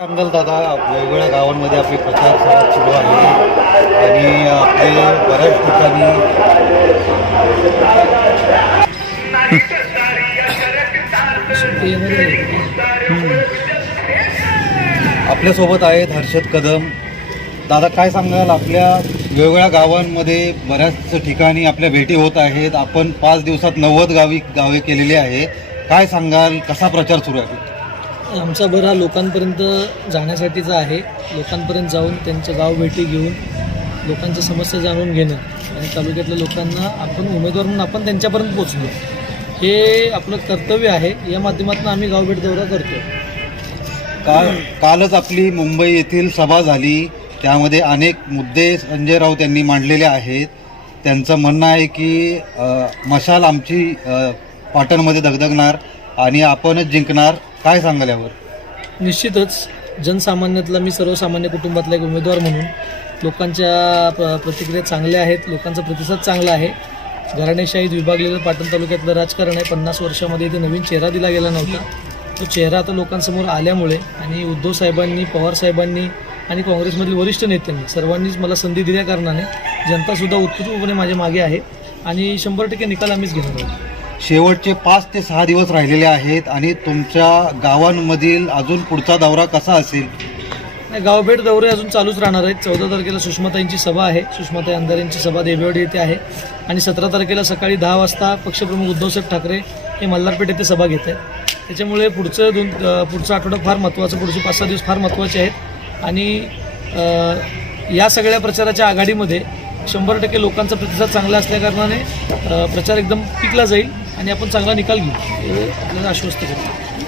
सांगाल दादा वेगवेगळ्या गावांमध्ये आपली प्रचार सभा सुरू आहे. आणि आपले बऱ्याच ठिकाणी आपल्यासोबत आहेत हर्षद कदम. दादा काय सांगाल? आपल्या वेगवेगळ्या गावांमध्ये बऱ्याच ठिकाणी आपल्या भेटी होत आहेत. आपण पाच दिवसात नव्वद गावी गावे केलेली आहे. काय सांगाल? कसा प्रचार सुरू आहे? आमचा भर हा लोकांपर्यंत जाण्यासाठीचा आहे. लोकांपर्यंत जाऊन त्यांचं गाव भेटी घेऊन लोकांच्या समस्या जाणून घेणं आणि तालुक्यातल्या लोकांना आपण उमेदवार म्हणून आपण त्यांच्यापर्यंत पोचलो हे आपलं कर्तव्य आहे. या माध्यमातून आम्ही गावभेट दौरा करतो काल कालच आपली मुंबई येथील सभा झाली. त्यामध्ये अनेक मुद्दे संजय राऊत यांनी मांडलेले आहेत. त्यांचं म्हणणं आहे की अ, मशाल आमची अ, पाटणमध्ये दगदगणार आणि आपणच जिंकणार. काय सांगाल यावर? निश्चितच जनसामान्यातला मी सर्वसामान्य कुटुंबातला एक उमेदवार म्हणून लोकांच्या प- प्रतिक्रिया चांगल्या आहेत लोकांचा प्रतिसाद चांगला आहे. घराणेशाहीत विभागलेलं पाटण तालुक्यातलं राजकारण आहे. पन्नास वर्षामध्ये इथे नवीन चेहरा दिला गेला नव्हता. तो चेहरा आता लोकांसमोर आल्यामुळे आणि उद्धव साहेबांनी पवार साहेबांनी आणि काँग्रेसमधील वरिष्ठ नेत्यांनी सर्वांनीच मला संधी दिल्या कारणाने जनतासुद्धा उत्कृष्टपणे माझ्या मागे आहे आणि शंभर टक्के निकाल आम्हीच घेणार आहोत. शेवटचे पाच ते सहा दिवस राहिलेले आहेत आणि तुमच्या गावांमधील अजून पुढचा दौरा कसा असेल? नाही गावभेट दौरे अजून चालूच राहणार आहेत. चौदा तारखेला सुषमाताईंची सभा आहे. सुषमाताई अंधारेंची सभा देवेवाडी येथे आहे. आणि सतरा तारखेला सकाळी दहा वाजता पक्षप्रमुख उद्धवसाहेब ठाकरे हे मल्हारपेठ येथे सभा घेत आहेत. त्याच्यामुळे पुढचं दोन पुढचं पुढचा आठवडा फार महत्त्वाचं पुढचे पाच सहा दिवस फार महत्त्वाचे आहेत. आणि या सगळ्या प्रचाराच्या आघाडीमध्ये शंभर टक्के लोकांचा प्रतिसाद चांगला असल्याकारणाने प्रचार एकदम पिकला जाईल. आणि आपण चांगला निकाल घेऊ. हे. आपल्याला आश्वस्त करतो